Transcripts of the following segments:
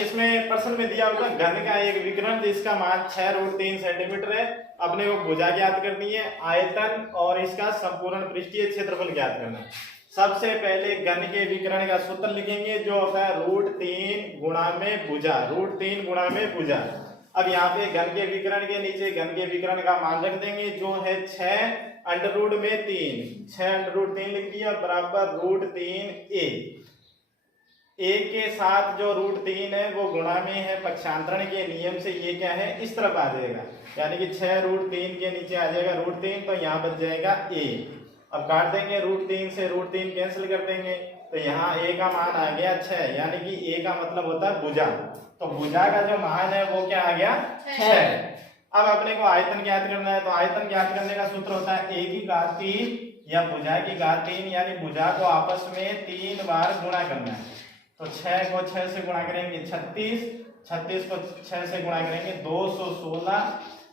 इसमें प्रश्न में दिया होगा घन का एक विकर्ण जिसका मान 6√3 सेंटीमीटर है। अपने को भुजा ज्ञात करनी है, आयतन और इसका संपूर्ण पृष्ठीय क्षेत्रफल ज्ञात करना है। सबसे पहले घन के विकर्ण का सूत्र लिखेंगे जो होता है √3 गुणा में भुजा, √3 गुणा में भुजा। अब यहाँ पे घन के विकर्ण के नीचे घन के विकर्ण का मान रख देंगे जो है 6√3, 6√3 लिख दिया बराबर √3a। a के साथ जो √3 है वो गुणा में है, पक्षांतरण के नियम से ये क्या है इस तरफ आ जाएगा, यानी कि 6√3 के नीचे आ जाएगा √3, तो यहाँ बच जाएगा a। अब काट देंगे √3 से √3 कैंसिल कर देंगे, तो यहाँ a का मान आ गया 6, यानी कि a का मतलब होता है भुजा, तो भुजा का जो मान है वो क्या आ गया 6। अब अपने को आयतन ज्ञात करना है, तो आयतन ज्ञात करने का सूत्र होता है a की घात 3 या भुजा की घात 3, यानी भुजा को आपस में 3 बार गुणा करना है। तो 6 को 6 से गुणा करेंगे 36, 36 को 6 से गुणा करेंगे 216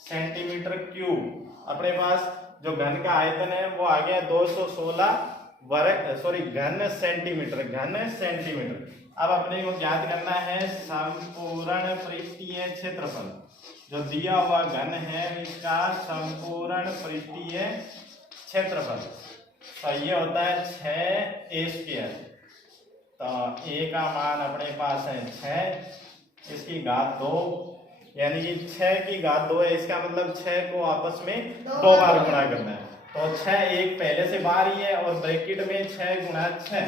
सेंटीमीटर क्यूब। अपने पास जो घन का आयतन है वो आ गया 216 घन सेंटीमीटर, घन सेंटीमीटर। अब अपने को ज्ञात करना है संपूर्ण पृष्ठीय क्षेत्रफल, जो दिया हुआ घन है इसका संपूर्ण पृष्ठीय क्षेत्रफल, तो ये होता है 6a²। तो a का मान अपने पास है 6, इसकी घात 2, यानी कि 6 की घात 2 है, इसका मतलब 6 को आपस में 2 बार गुणा करना है। तो 6 एक पहले से बाहर ही है और ब्रैकेट में 6 गुणा 6,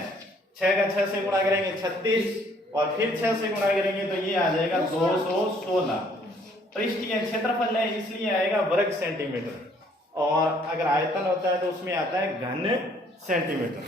6 का 6 से गुणा करेंगे 36 और फिर 6 से गुणा करेंगे तो ये आ जाएगा 216। पृष्ठीय क्षेत्रफल है इसलिए आएगा वर्ग सेंटीमीटर, और अगर आयतन होता है तो उसमें आता है घन सेंटीमीटर।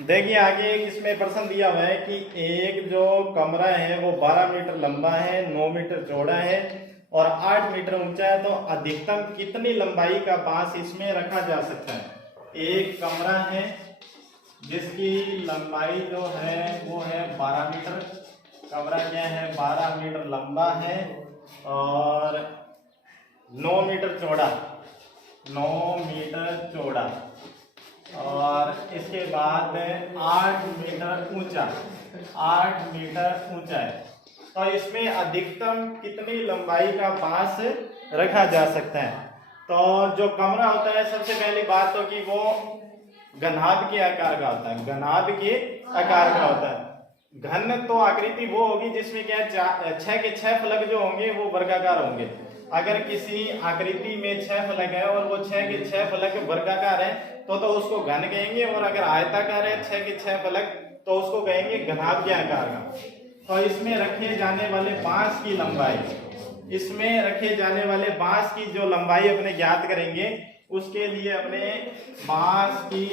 देखिए आगे एक इसमें प्रश्न दिया हुआ है कि एक जो कमरा है वो 12 मीटर लंबा है, 9 मीटर चौड़ा है और 8 मीटर ऊंचा है, तो अधिकतम कितनी लंबाई का बांस इसमें रखा जा सकता है। एक कमरा है जिसकी लंबाई जो है वो है 12 मीटर, कमरा क्या है 12 मीटर लंबा है और 9 मीटर चौड़ा, 9 मीटर चौड़ा और इसके बाद 8 मीटर ऊंचा, 8 मीटर ऊंचा है, तो इसमें अधिकतम कितनी लंबाई का बांस रखा जा सकता है। तो जो कमरा होता है सबसे पहली बात तो कि वो घनाभ के आकार का होता है, घनाभ के आकार का होता है। घन तो आकृति वो होगी जिसमें क्या 6 के 6 फलक जो होंगे वो वर्गाकार होंगे। अगर किसी आकृति में 6 फलक है और वो 6 के 6 फलक वर्गाकार है तो उसको घन कहेंगे, और अगर आयताकार है 6 के 6 फलक तो उसको कहेंगे घनाभ के आकार का। तो इसमें रखे जाने वाले बांस की लंबाई, इसमें रखे जाने वाले बांस की जो लंबाई अपने ज्ञात करेंगे, उसके लिए अपने बांस की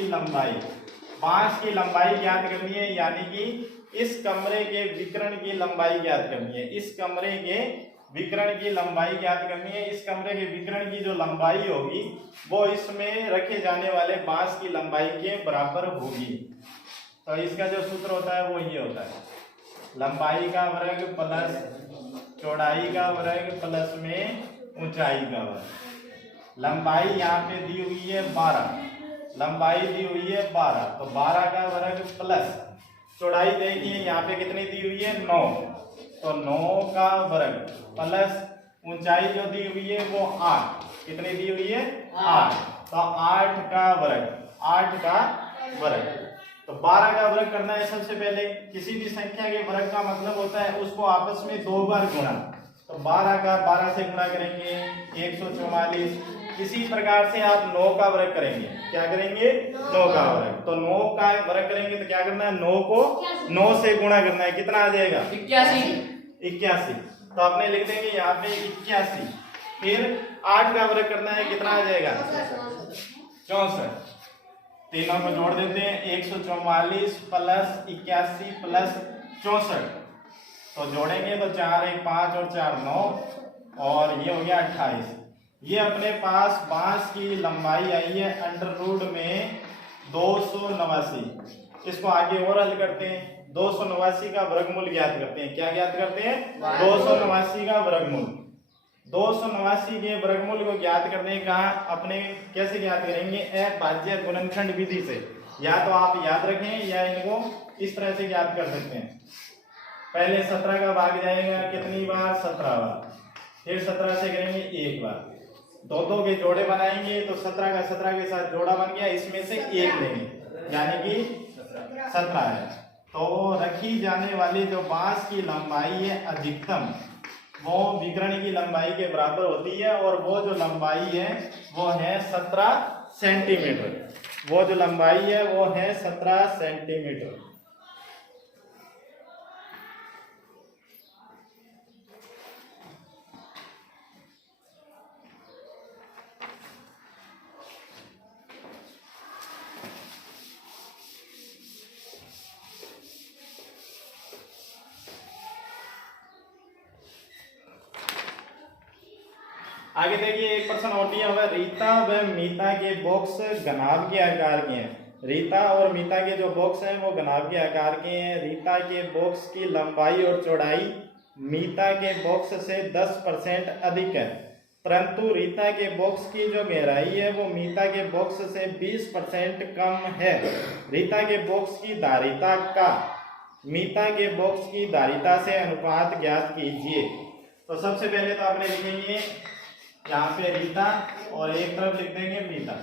लंबाई ज्ञात करनी है, यानी कि इस कमरे के विकर्ण की लंबाई ज्ञात करनी है, इस कमरे के विकर्ण की लंबाई ज्ञात करनी है। इस कमरे के विकर्ण की जो लंबाई होगी वो इसमें रखे जाने वाले बांस की लंबाई के बराबर होगी। तो इसका जो सूत्र होता है वो ये होता है लंबाई का वर्ग प्लस चौड़ाई का वर्ग प्लस में ऊंचाई का वर्ग। लंबाई यहाँ पे दी हुई है 12, लंबाई दी हुई है 12, तो 12 का वर्ग प्लस चौड़ाई देखिए यहाँ पे कितनी दी हुई है 9, तो 9 का वर्ग प्लस ऊंचाई जो दी हुई है वो 8, कितनी दी हुई है 8, तो 8 का वर्ग, 8 का वर्ग। तो 12 का वर्ग करना है सबसे पहले। किसी भी संख्या के वर्ग का मतलब होता है उसको आपस में 2 बार गुणा, तो 12 का 12 से गुणा करेंगे 144। इसी प्रकार से आप 9 का वर्ग करेंगे, क्या करेंगे 9 का वर्ग, तो 9 का वर्ग करेंगे तो क्या करना है 9 को 9 से गुणा करना है, कितना आ जाएगा 81। तो आपने लिख देंगे यहाँ पे 81। फिर 8 का वर्ग करना है, कितना आ जाएगा 64। तीनों को जोड़ देते हैं 144 प्लस 81 प्लस 64, तो जोड़ेंगे तो 4 1 5 और 4 9 और ये हो गया 28। ये अपने पास बांस की लंबाई आई है अंडर रूट में 289। इसको आगे और हल करते हैं। 289 का वर्गमूल ज्ञात करते हैं। क्या ज्ञात करते हैं? 289 का वर्गमूल। 289 के वर्गमूल को ज्ञात करने का अपने कैसे ज्ञात करेंगे? अभाज्य गुणनखंड विधि से। या तो आप याद रखें या इनको इस तरह से ज्ञात कर सकते हैं। पहले 17 का भाग जाएगा कितनी बार? 17 बार। फिर 17 से करेंगे एक बार। दो दो के जोड़े बनाएंगे तो 17 का 17 के साथ जोड़ा बन गया, इसमें से एक लेंगे यानी कि 17 है। तो रखी जाने वाली जो बांस की लंबाई है अधिकतम वो विकर्ण की लंबाई के बराबर होती है और वो जो लंबाई है वो है 17 सेंटीमीटर। वो जो लंबाई है वो है 17 सेंटीमीटर। आगे देखिए एक प्रश्न और दिया हुआ है, रीता व मीता के बॉक्स घनाभ के आकार के हैं। रीता और मीता के जो बॉक्स हैं वो घनाभ के आकार के हैं। रीता के बॉक्स की लंबाई और चौड़ाई मीता के बॉक्स से 10% अधिक है, परंतु रीता के बॉक्स की जो गहराई है वो मीता के बॉक्स से 20% कम है। रीता के बॉक्स की धारिता का मीता के बॉक्स की धारिता से अनुपात ज्ञात कीजिए। तो सबसे पहले तो आपने लिखेंगे यहाँ पे रीता और एक तरफ लिख देंगे मीता।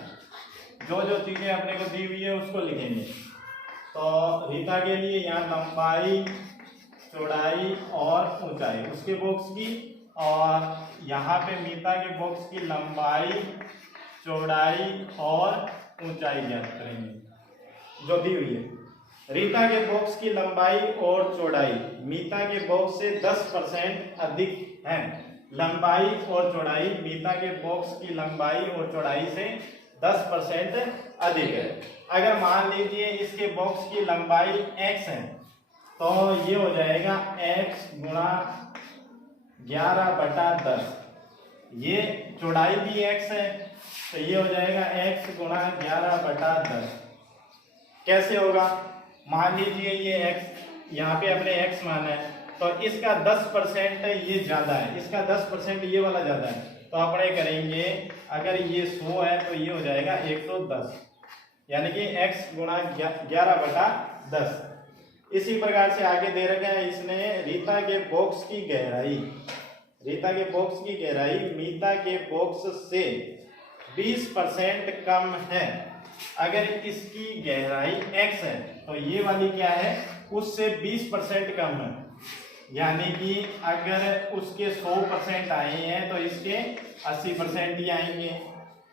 जो जो चीजें अपने को दी हुई है उसको लिखेंगे। तो रीता के लिए यहाँ लंबाई, चौड़ाई और ऊंचाई उसके बॉक्स की, और यहाँ पे मीता के बॉक्स की लंबाई, चौड़ाई और ऊंचाई ज्ञात करेंगे जो दी हुई है। रीता के बॉक्स की लंबाई और चौड़ाई मीता के बॉक्स से 10% अधिक है। लंबाई और चौड़ाई मीता के बॉक्स की लंबाई और चौड़ाई से 10% अधिक है। अगर मान लीजिए इसके बॉक्स की लंबाई x है तो ये हो जाएगा x गुणा 11/10। ये चौड़ाई भी x है तो ये हो जाएगा x गुणा 11/10। कैसे होगा? मान लीजिए ये x यहाँ पे अपने x मान है तो इसका 10% ये ज्यादा है, इसका 10% ये वाला ज्यादा है। तो अपने करेंगे अगर ये 100 है तो ये हो जाएगा 110 यानी कि x गुणा 11/10। इसी प्रकार से आगे दे रखा है इसने रीता के बॉक्स की गहराई। रीता के बॉक्स की गहराई मीता के बॉक्स से 20% कम है। अगर इसकी गहराई x है तो ये वाली क्या है? उससे 20% कम है। यानी कि अगर उसके 100% आए हैं तो इसके 80% ही आएंगे।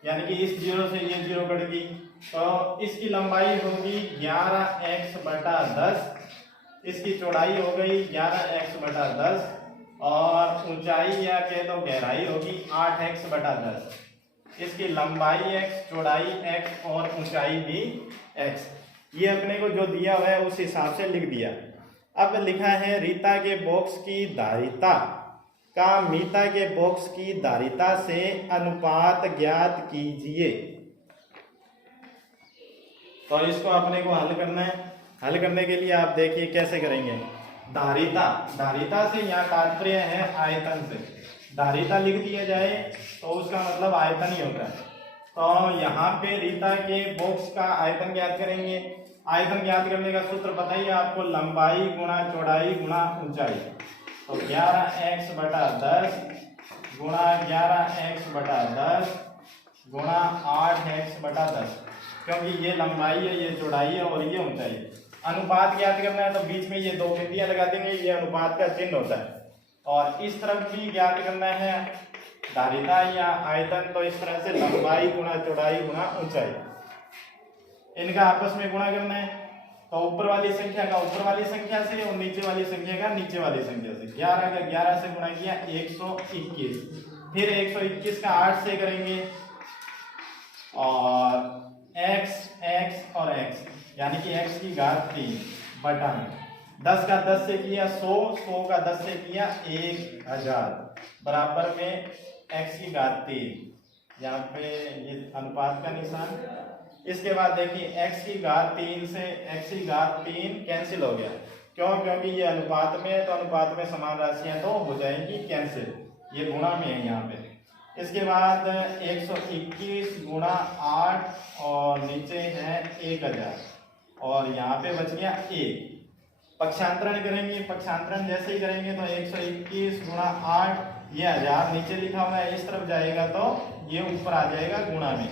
यानी कि इस 0 से ये 0 कट गई तो इसकी लंबाई होगी 11x/10, इसकी चौड़ाई हो गई 11x/10 और ऊंचाई या कह दो गहराई होगी 8x/10। इसकी लंबाई x, चौड़ाई x और ऊंचाई भी x। ये अपने को जो दिया हुआ है उस हिसाब से लिख दिया। अब लिखा है रीता के बॉक्स की धारिता का मीता के बॉक्स की धारिता से अनुपात ज्ञात कीजिए। तो इसको अपने को हल करना है। हल करने के लिए आप देखिए कैसे करेंगे। धारिता, धारिता से यहाँ तात्पर्य है आयतन से। धारिता लिख दिया जाए तो उसका मतलब आयतन ही होता है। तो यहाँ पे रीता के बॉक्स का आयतन ज्ञात करेंगे। आयतन ज्ञात करने का सूत्र पता ही है आपको, लंबाई गुणा चौड़ाई गुणा ऊंचाई। तो 11x/10 गुणा 11x/10 गुणा 8x/10, क्योंकि ये लंबाई है, ये चौड़ाई है और ये ऊंचाई है। अनुपात ज्ञात करना है तो बीच में ये 2 बिंदियां लगा देंगे, ये अनुपात का चिन्ह होता है। और इस तरफ भी ज्ञात करना है धारिता या आयतन, तो इस तरह से लंबाई गुणा चौड़ाई गुणा ऊंचाई, इनका आपस में गुणा करना है। तो ऊपर वाली संख्या का ऊपर वाली संख्या से और नीचे वाली संख्या का नीचे वाली संख्या से। 11 का 11 से गुणा किया 121, फिर 121 का 8 से करेंगे और x x और x यानी कि x की घात 3 बटा में 10 का 10 से किया 100, 100 का 10 से किया 1000 बराबर में x की घात 3। यहाँ पे ये अनुपात का निशान। इसके बाद देखिए x की घात 3 से x की घात 3 कैंसिल हो गया। क्यों? क्योंकि ये अनुपात में है, तो अनुपात में समान राशियां तो हो जाएंगी कैंसिल, ये गुणा में है यहाँ पे। इसके बाद 121 गुणा 8 और नीचे है 1000 और यहाँ पे बच गया 1। पक्षांतरण करेंगे, पक्षांतरण जैसे ही करेंगे तो 121 गुणा 8 ये 1000 नीचे लिखा हुआ है, इस तरफ जाएगा तो ये ऊपर आ जाएगा गुणा में।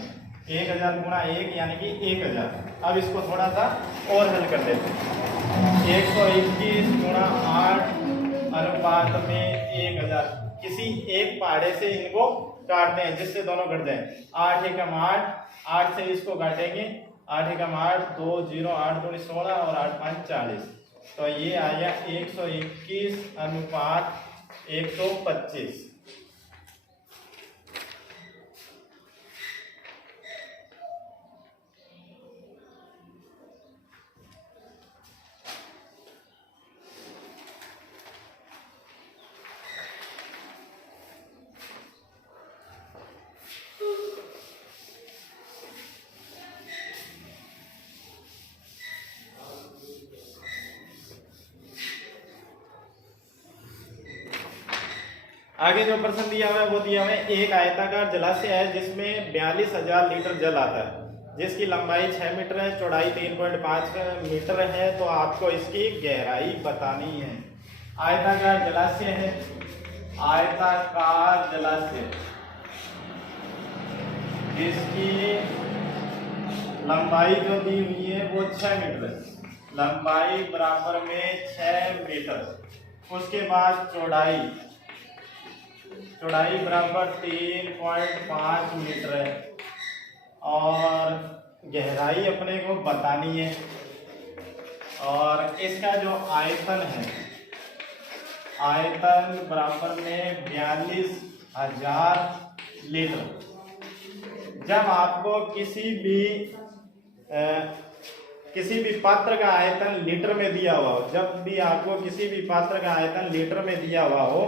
1000 गुणा 1 यानी कि 1000। अब इसको थोड़ा सा और हल कर देते हैं। 121 गुणा 8 अनुपात में 1000। किसी एक पहाड़े से इनको काटते हैं जिससे दोनों घट जाए। 8 एकम 8, 8 से इसको काटेंगे, 8 एकम 8, 2 0 8 2 16 और 8 5 40। तो ये आ गया 121 अनुपात 125। आगे जो प्रश्न दिया हुआ है वो दिया हुआ है एक आयताकार जलाशय है जिसमें 42,000 लीटर जल आता है, जिसकी लंबाई 6 मीटर है, चौड़ाई 3.5 मीटर है, तो आपको इसकी गहराई बतानी है। आयताकार जलाशय है, आयताकार जलाशय जिसकी लंबाई जो दी हुई है वो 6 मीटर है, लंबाई बराबर में 6 मीटर। उसके बाद चौड़ाई बराबर 3.5 मीटर है और गहराई अपने को बतानी है। और इसका जो आयतन है, आयतन बराबर में 42,000 लीटर। जब आपको किसी भी पात्र का आयतन लीटर में दिया हुआ हो, जब भी आपको किसी भी पात्र का आयतन लीटर में दिया हुआ हो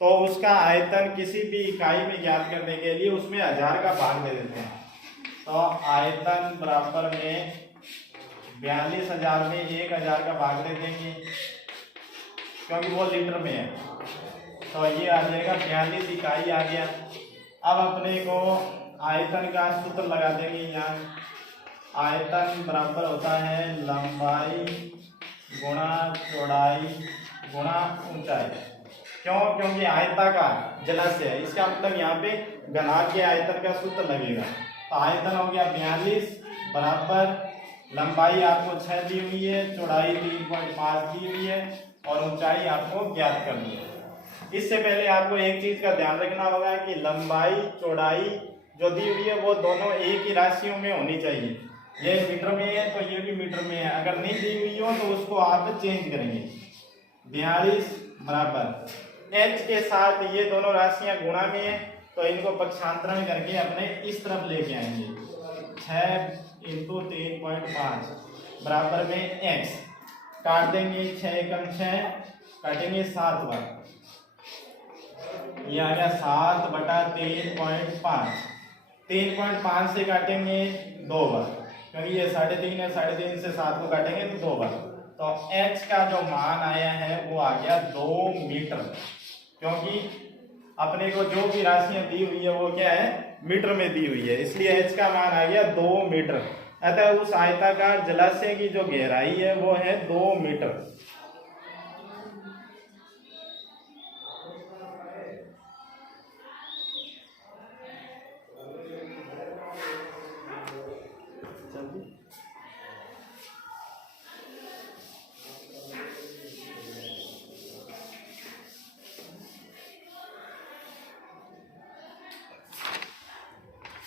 तो उसका आयतन किसी भी इकाई में ज्ञात करने के लिए उसमें 1000 का भाग दे देते हैं। तो आयतन बराबर में 42,000 में 1000 का भाग दे देंगे क्योंकि वो लीटर में है, तो ये आ जाएगा 42 इकाई आ गया। अब अपने को आयतन का सूत्र लगा देंगे। यहाँ आयतन बराबर होता है लंबाई गुणा चौड़ाई गुणा ऊंचाई। क्यों? क्योंकि आयताकार जलाशय है, इसका मतलब यहाँ पे घनाभ के आयतन का सूत्र लगेगा। तो आयतन हो गया 42 बराबर लंबाई आपको 6 दी हुई है, चौड़ाई 3.5 दी हुई है और ऊंचाई आपको ज्ञात करनी है। इससे पहले आपको एक चीज का ध्यान रखना होगा कि लंबाई चौड़ाई जो दी हुई है वो दोनों एक ही राशियों में होनी चाहिए। ये मीटर में है तो ये भी मीटर में है, अगर नहीं दी हुई हो तो उसको आप चेंज करेंगे। 42 बराबर h के साथ ये दोनों राशियां गुणा में है तो इनको पक्षांतरण करके अपने इस तरफ लेके आएंगे। 6 × 3.5 बराबर में x काट देंगे, 6 एकम 6 काटेंगे 7 बार, ये आ गया 7 बटा 3.5। 3.5 से काटेंगे 2 बार क्योंकि ये 3.5 है, 3.5 से 7 को काटेंगे तो 2 बार। तो h का जो मान आया है वो आ गया 2 मीटर, क्योंकि अपने को जो भी राशियां दी हुई है वो क्या है मीटर में दी हुई है, इसलिए h का मान आ गया 2 मीटर। अतः उस आयताकार जलाशय की जो गहराई है वो है 2 मीटर।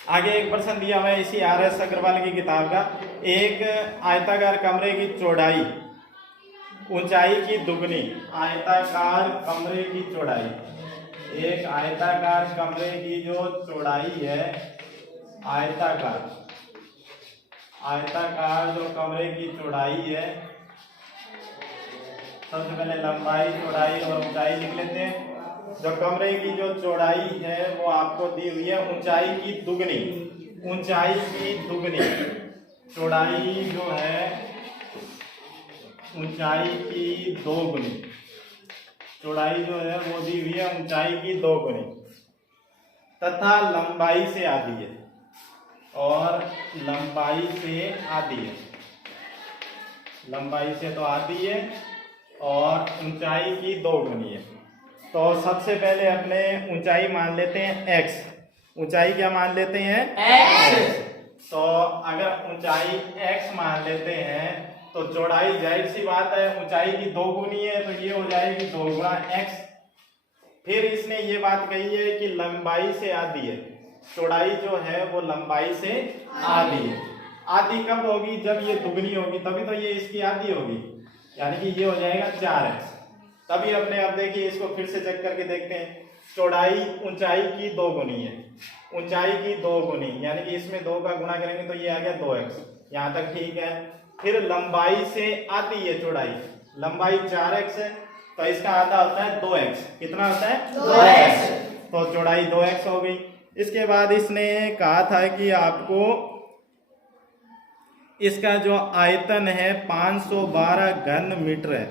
आगे एक प्रश्न दिया हुआ है इसी RS अग्रवाल की किताब का। एक आयताकार कमरे की चौड़ाई ऊंचाई की दुगनी, आयताकार कमरे की चौड़ाई, एक आयताकार कमरे की जो चौड़ाई है, आयताकार जो कमरे की चौड़ाई है सबसे पहले लंबाई, चौड़ाई और ऊंचाई लिख लेते हैं। जो कमरे की जो चौड़ाई है वो आपको दी हुई है ऊंचाई की दुगनी, ऊंचाई की दुगनी। चौड़ाई जो है ऊंचाई की 2 गुनी, चौड़ाई जो है वो दी हुई है ऊंचाई की 2 गुनी, तथा लंबाई से आधी है, और लंबाई से आधी है, लंबाई से तो आधी है और ऊंचाई की 2 गुनी है। तो सबसे पहले अपने ऊंचाई मान लेते हैं x। ऊंचाई क्या मान लेते हैं? x। तो अगर ऊंचाई x मान लेते हैं तो चौड़ाई जाहिर सी बात है ऊंचाई की 2 गुनी है, तो ये हो जाएगी 2 गुणा x। फिर इसने ये बात कही है कि लंबाई से आधी है, चौड़ाई जो है वो लंबाई से आधी है। आधी कब होगी? जब ये दुगनी होगी, तभी तो ये इसकी आधी होगी, यानी कि ये हो जाएगा 4x। तभी अपने आप देखिए, इसको फिर से चेक करके देखते हैं। चौड़ाई ऊंचाई की 2 गुनी है, ऊंचाई की 2 गुनी, यानी कि इसमें 2 का गुणा करेंगे तो ये आ गया 2x। यहाँ तक ठीक है। फिर लंबाई से आती है चौड़ाई, लंबाई 4x है, तो इसका आधा होता है 2x। कितना होता है? 2x। तो चौड़ाई 2x हो गई। इसके बाद इसने कहा था कि आपको इसका जो आयतन है 512 घन मीटर है।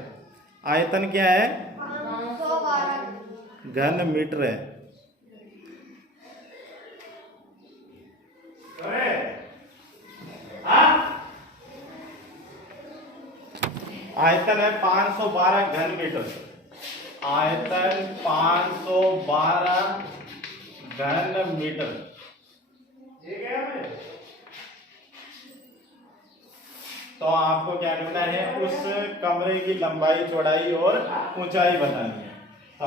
आयतन क्या है? 512 घन मीटर है। आयतन है 512 घन मीटर। आयतन 512 घन मीटर। तो आपको क्या करना है? उस कमरे की लंबाई, चौड़ाई और ऊंचाई बतानी है। तो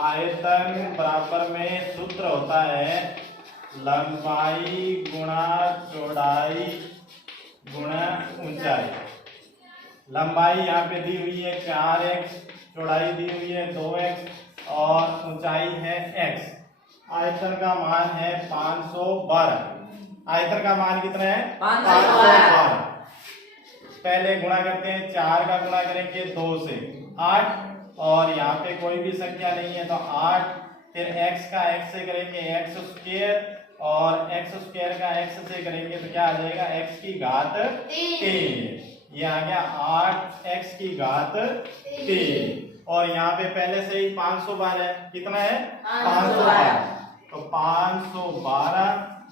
आयतन बराबर में सूत्र होता है लंबाई गुणा चौड़ाई गुणा ऊंचाई। लंबाई यहाँ पे दी हुई है 4x, चौड़ाई दी हुई है 2x और ऊंचाई है x। आयतन का मान है 512। आयतन का मान कितना है? 512। पहले गुणा करते हैं, 4 का गुणा करेंगे 2 से 8, और यहाँ पे कोई भी संख्या नहीं है तो 8। फिर x का x से करेंगे x स्क्वायर, और x स्क्वायर का x से करेंगे तो क्या आ जाएगा? x की घात 3। ये आ गया 8x की घात 3। और यहाँ पे पहले से ही 512 है। कितना है? 512। तो 512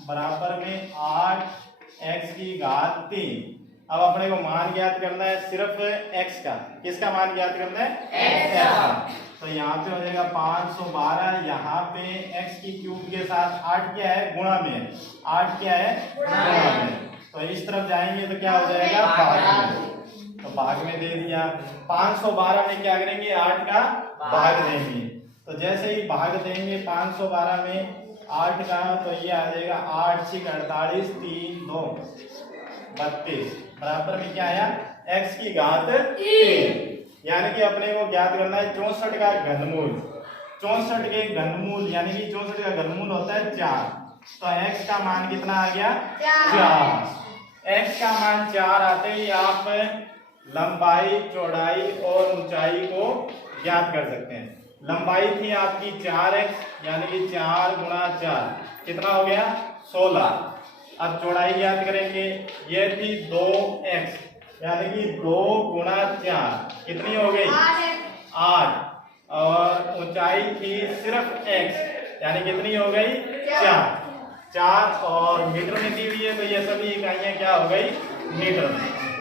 बराबर में 8x की घात 3। अब अपने को मान ज्ञात करना है सिर्फ x का। किसका मान ज्ञात करना है? x का। तो यहाँ पे हो जाएगा 512, यहाँ पे x की क्यूब के साथ 8 क्या है? गुणा में। 8 क्या है? गुणा में। तो इस तरफ जाएंगे तो क्या हो जाएगा? भाग में। तो भाग में दे दिया। 512 में क्या करेंगे? 8 का भाग देंगे। तो जैसे ही भाग देंगे 512 में 8 का, तो ये आ जाएगा 8 6 48, 3 2 32। बराबर में क्या आया? x की घात 3। यानी कि अपने को ज्ञात करना है 64 का घनमूल। 64 के घनमूल यानी कि 64 का घनमूल होता है 4। तो x का मान कितना आ गया? 4। x का मान 4 आते ही आप लंबाई, चौड़ाई और ऊंचाई को ज्ञात कर सकते हैं। लंबाई थी आपकी 4x, यानी कि 4 गुणा 4 कितना हो गया? 16। अब चौड़ाई ज्ञात करेंगे, ये थी 2x, यानी कि 2 गुणा 4 कितनी हो गई? 8। और ऊंचाई थी सिर्फ x, यानी कितनी हो गई? 4। और मीटर में दी हुई है, तो ये सभी इकाइयां क्या हो गई? मीटर में।